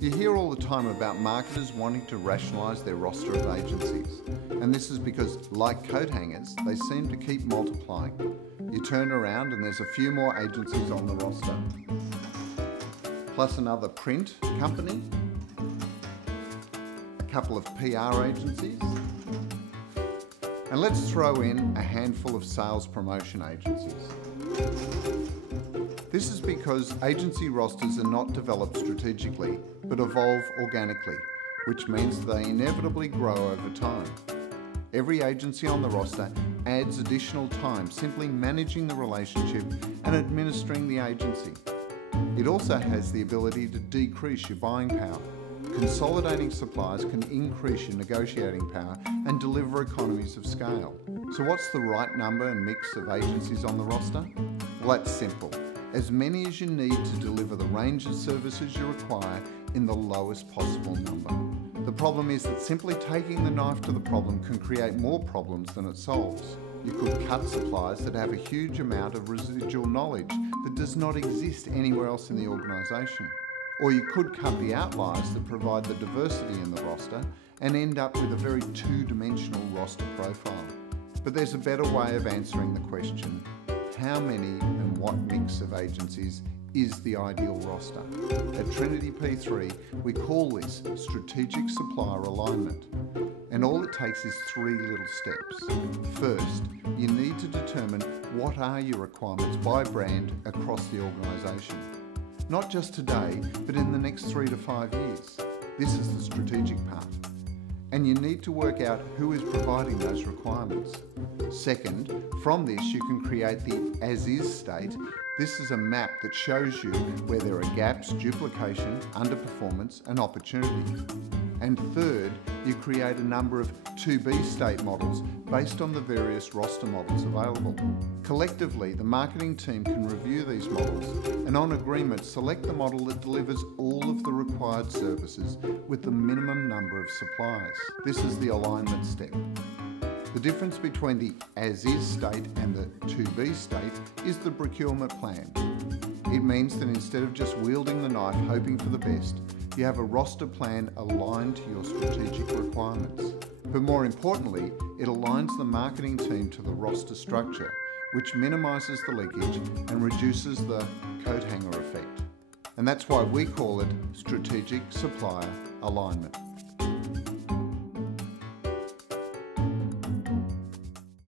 You hear all the time about marketers wanting to rationalise their roster of agencies, and this is because, like coat hangers, they seem to keep multiplying. You turn around and there's a few more agencies on the roster, plus another print company, a couple of PR agencies, and let's throw in a handful of sales promotion agencies. This is because agency rosters are not developed strategically, but evolve organically, which means they inevitably grow over time. Every agency on the roster adds additional time simply managing the relationship and administering the agency. It also has the ability to decrease your buying power. Consolidating suppliers can increase your negotiating power and deliver economies of scale. So what's the right number and mix of agencies on the roster? Well, that's simple. As many as you need to deliver the range of services you require in the lowest possible number. The problem is that simply taking the knife to the problem can create more problems than it solves. You could cut suppliers that have a huge amount of residual knowledge that does not exist anywhere else in the organisation. Or you could cut the outliers that provide the diversity in the roster and end up with a very two-dimensional roster profile. But there's a better way of answering the question: how many and what mix of agencies is the ideal roster? At Trinity P3, we call this strategic supplier alignment. And all it takes is 3 little steps. First, you need to determine what are your requirements by brand across the organisation. Not just today, but in the next 3 to 5 years. This is the strategic part. And you need to work out who is providing those requirements. Second, from this you can create the as-is state. This is a map that shows you where there are gaps, duplication, underperformance and opportunity. And third, you create a number of to-be state models based on the various roster models available. Collectively, the marketing team can review these models and on agreement select the model that delivers all of the required services with the minimum number of suppliers. This is the alignment step. The difference between the as-is state and the to-be state is the procurement plan. It means that instead of just wielding the knife hoping for the best, you have a roster plan aligned to your strategic requirements. But more importantly, it aligns the marketing team to the roster structure, which minimises the leakage and reduces the coat hanger effect. And that's why we call it strategic supplier alignment.